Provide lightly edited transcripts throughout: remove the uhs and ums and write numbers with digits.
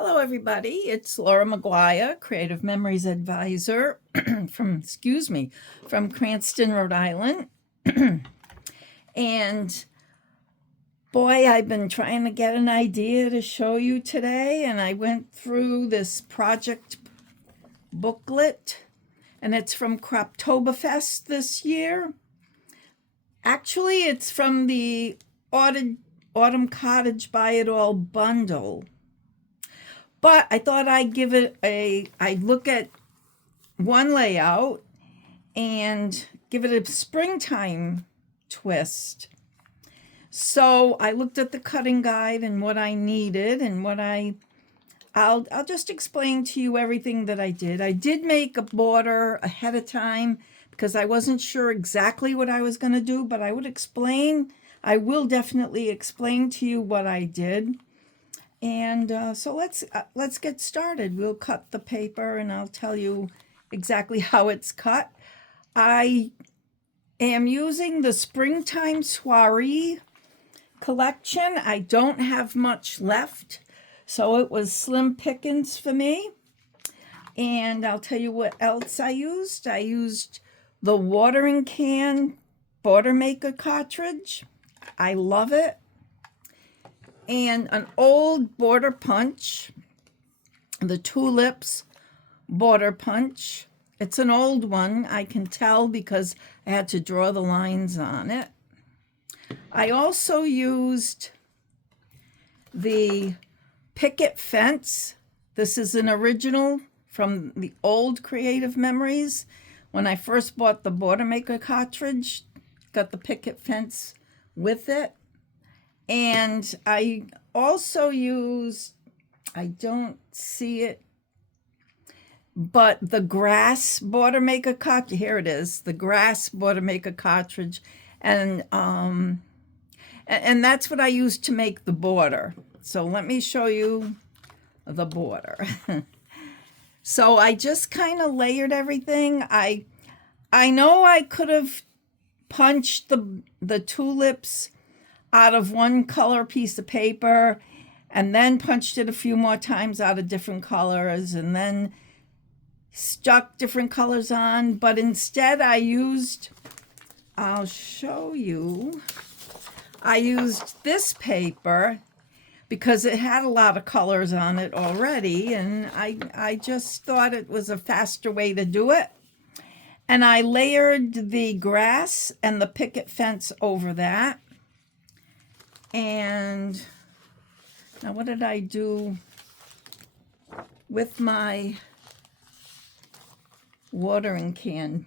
Hello, everybody. It's Laura McGuire, Creative Memories Advisor from Cranston, Rhode Island. And boy, I've been trying to get an idea to show you today, and I went through this project booklet, and it's from Croptoberfest this year. Actually, it's from the Autumn Cottage Buy It All bundle. But I thought I'd look at one layout and give it a springtime twist. So I looked at the cutting guide and what I needed and I'll just explain to you everything that I did. I did make a border ahead of time because I wasn't sure exactly what I was going to do, but I will definitely explain to you what I did. And so let's get started. We'll cut the paper and I'll tell you exactly how it's cut. I am using the Springtime Soiree collection. I don't have much left, so it was slim pickings for me. And I'll tell you what else I used. I used the watering can border maker cartridge. I love it. And an old border punch, the Tulips border punch. It's an old one, I can tell because I had to draw the lines on it. I also used the picket fence. This is an original from the old Creative Memories. When I first bought the border maker cartridge, got the picket fence with it. And I also used, I don't see it, but the grass border maker cartridge. Here it is, the grass border maker cartridge. And that's what I used to make the border. So let me show you the border. So I just kind of layered everything. I know I could have punched the tulips out of one color piece of paper and then punched it a few more times out of different colors and then stuck different colors on. But instead I'll show you, I used this paper because it had a lot of colors on it already, and I just thought it was a faster way to do it. And I layered the grass and the picket fence over that. And now what did I do with my watering can?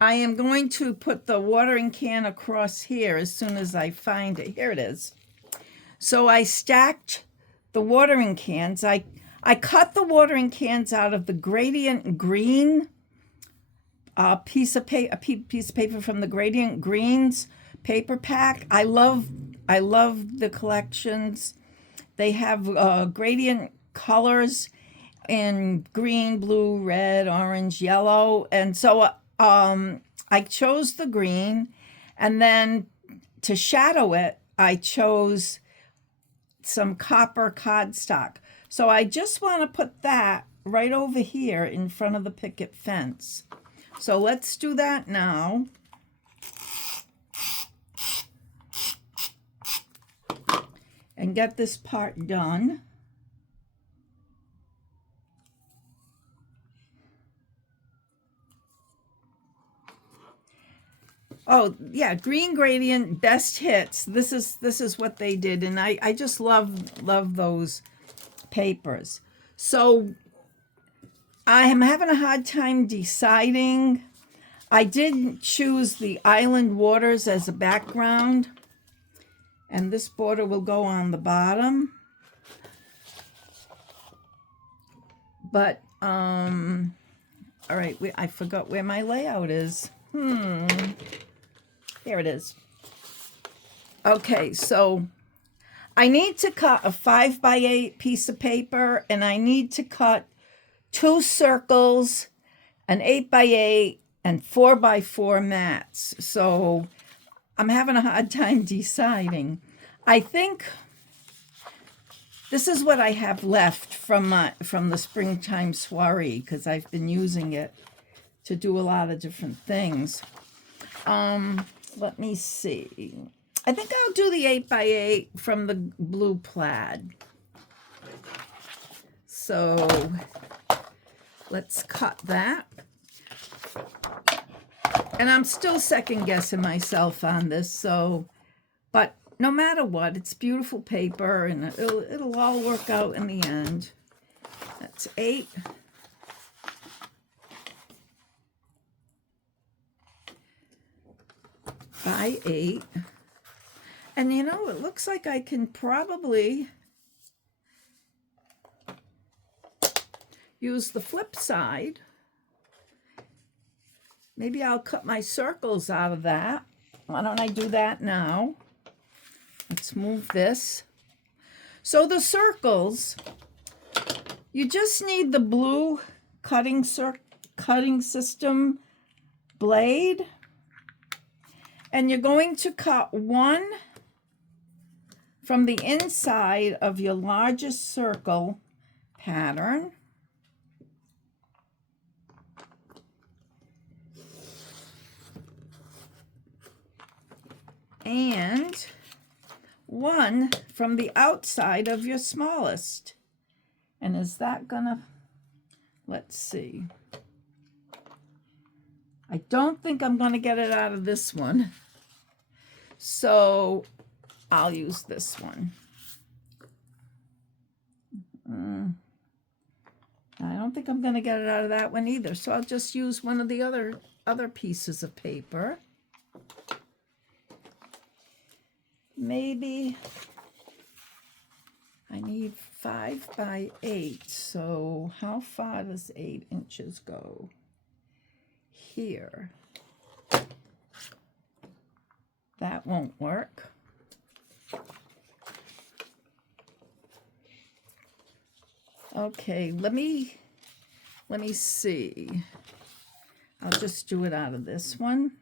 I am going to put the watering can across here as soon as I find it. Here it is. So I stacked the watering cans. I cut the watering cans out of the gradient green piece of paper from the Gradient Greens paper pack. I love the collections. They have gradient colors in green, blue, red, orange, yellow. And so I chose the green, and then to shadow it, I chose some copper cardstock. So I just want to put that right over here in front of the picket fence. So let's do that now. And get this part done. Oh yeah, Green Gradient Best Hits. This is what they did, and I just love those papers. So I am having a hard time deciding. I did choose the Island Waters as a background. And this border will go on the bottom. But, all right, I forgot where my layout is. Here it is. Okay, so I need to cut a 5x8 piece of paper, and I need to cut 2 circles, an 8x8, and 4x4 mats. So I'm having a hard time deciding. I think This is what I have left from the Springtime Soiree, because I've been using it to do a lot of different things. Let me see. I think I'll do the 8x8 from the blue plaid. So let's cut that. And I'm still second guessing myself on this, so, but no matter what, it's beautiful paper and it'll all work out in the end. That's 8. By 8. And you know, it looks like I can probably use the flip side. Maybe I'll cut my circles out of that. Why don't I do that now? Let's move this. So the circles, you just need the blue cutting system blade. And you're going to cut one from the inside of your largest circle pattern. And one from the outside of your smallest. And is that gonna, let's see. I don't think I'm gonna get it out of this one. So I'll use this one. I don't think I'm gonna get it out of that one either. So I'll just use one of the other pieces of paper. Maybe I need 5x8. So how far does 8 inches go? Here. That won't work. Okay, let me see. I'll just do it out of this one.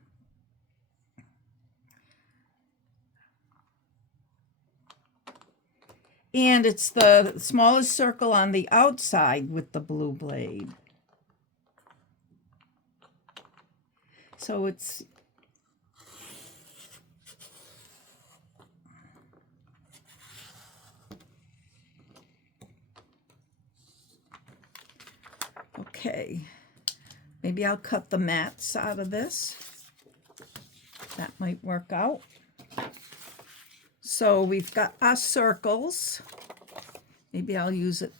And it's the smallest circle on the outside with the blue blade. So it's okay. Maybe I'll cut the mats out of this. That might work out. So we've got our circles. Maybe I'll use it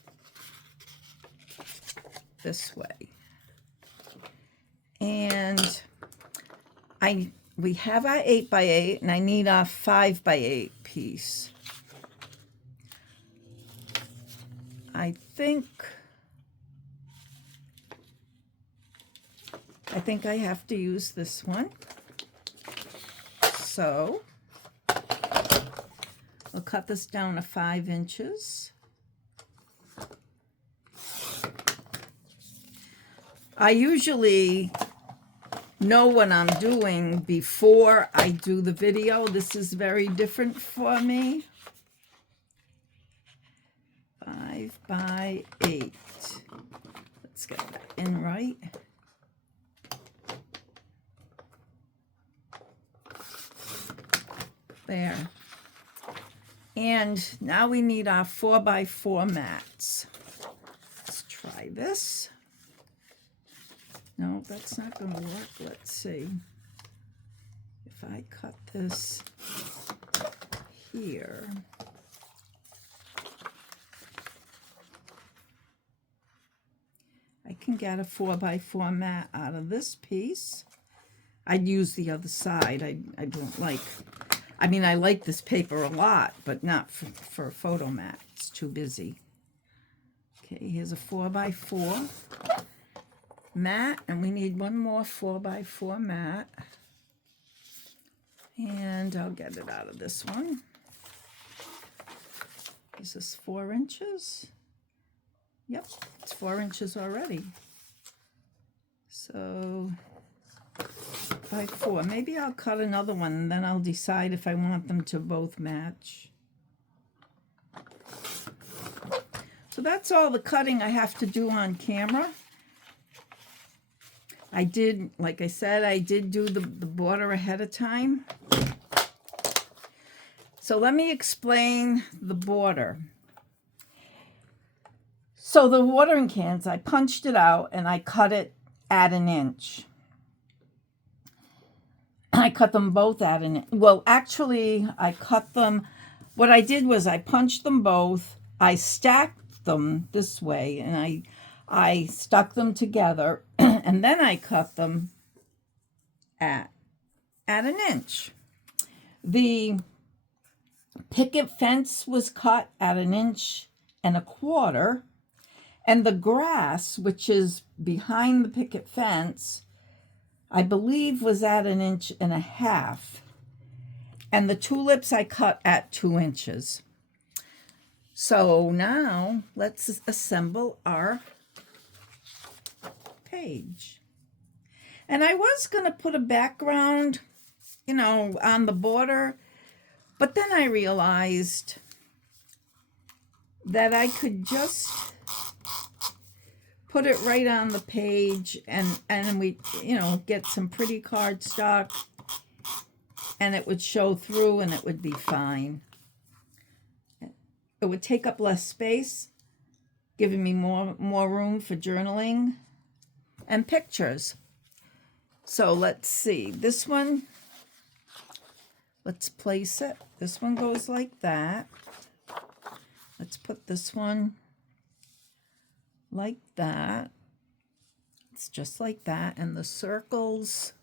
this way. And we have our 8x8 and I need our 5x8 piece. I think I have to use this one. So I'll cut this down to 5 inches. I usually know what I'm doing before I do the video. This is very different for me. 5x8. Let's get that in right. There. And now we need our 4x4 mats. Let's try this. No, that's not going to work. Let's see. If I cut this here. I can get a 4x4 mat out of this piece. I'd use the other side. I don't like, I mean, I like this paper a lot, but not for a photo mat. It's too busy. Okay, here's a 4x4 mat, and we need one more 4x4 mat. And I'll get it out of this one. Is this 4 inches? Yep, it's 4 inches already. So by 4. Maybe I'll cut another one and then I'll decide if I want them to both match. So that's all the cutting I have to do on camera. I did, like I said, I did do the border ahead of time. So let me explain the border. So the watering cans, I punched it out and I cut it at 1 inch. I cut them both at an inch. Well, actually, I cut them. What I did was I punched them both. I stacked them this way, and I stuck them together, and then I cut them at 1 inch. The picket fence was cut at 1.25 inches, and the grass, which is behind the picket fence, I believe was at 1.5 inches. And the tulips I cut at 2 inches. So now let's assemble our page. And I was going to put a background, on the border, but then I realized that I could just put it right on the page and we, get some pretty cardstock and it would show through and it would be fine. It would take up less space, giving me more room for journaling and pictures. So let's see. This one, let's place it. This one goes like that. Let's put this one like that. It's just like that. And the circles,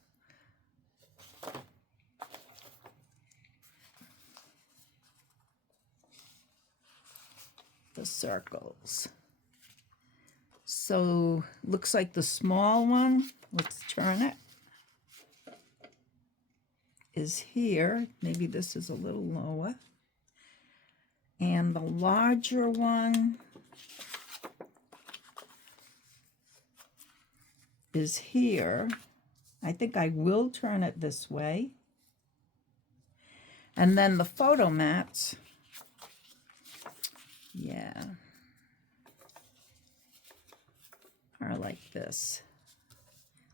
So looks like the small one, let's turn it, is here. Maybe this is a little lower. And the larger one is here. I think I will turn it this way. And then the photo mats, are like this.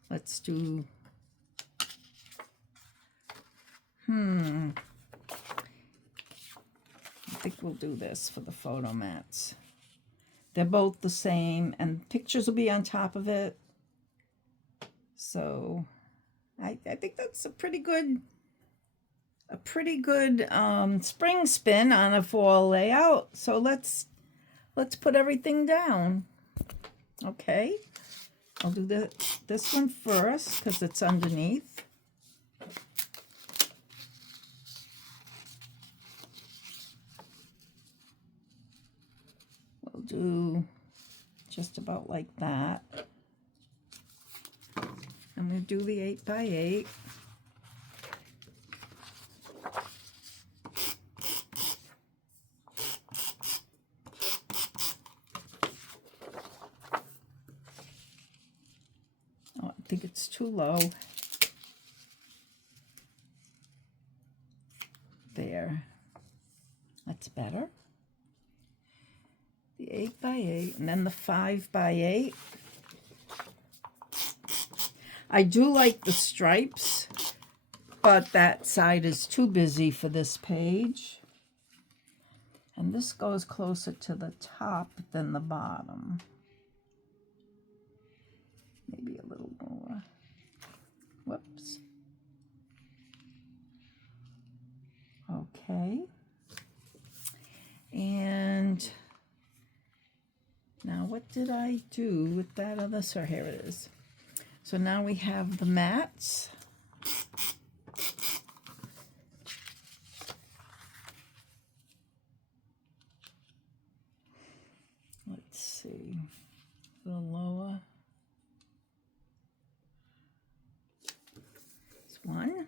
Let's do, I think we'll do this for the photo mats. They're both the same, and pictures will be on top of it. So I think that's a pretty good spring spin on a fall layout. So let's put everything down. Okay, I'll do this one first because it's underneath. We'll do just about like that. I'm going to do the 8x8. Oh, I think it's too low. There. That's better. The 8x8 and then the 5x8. I do like the stripes, but that side is too busy for this page. And this goes closer to the top than the bottom. Maybe a little more. Whoops. Okay. And now what did I do with that other? So here it is. So now we have the mats. Let's see, a little lower. It's one.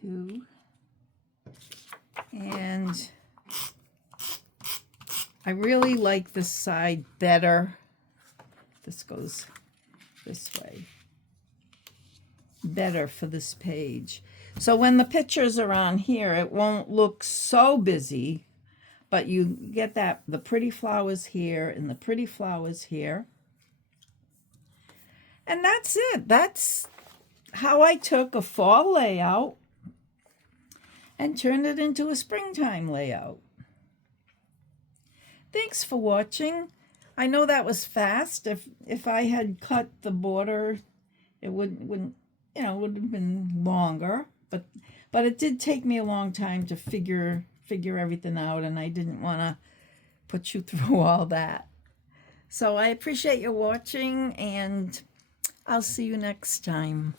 Two. And I really like this side better. This goes this way. Better for this page. So when the pictures are on here, it won't look so busy, but you get that the pretty flowers here and the pretty flowers here. And that's it. That's how I took a fall layout and turned it into a springtime layout. Thanks for watching. I know that was fast. If I had cut the border, it wouldn't would have been longer. But it did take me a long time to figure everything out, and I didn't want to put you through all that. So I appreciate you watching, and I'll see you next time.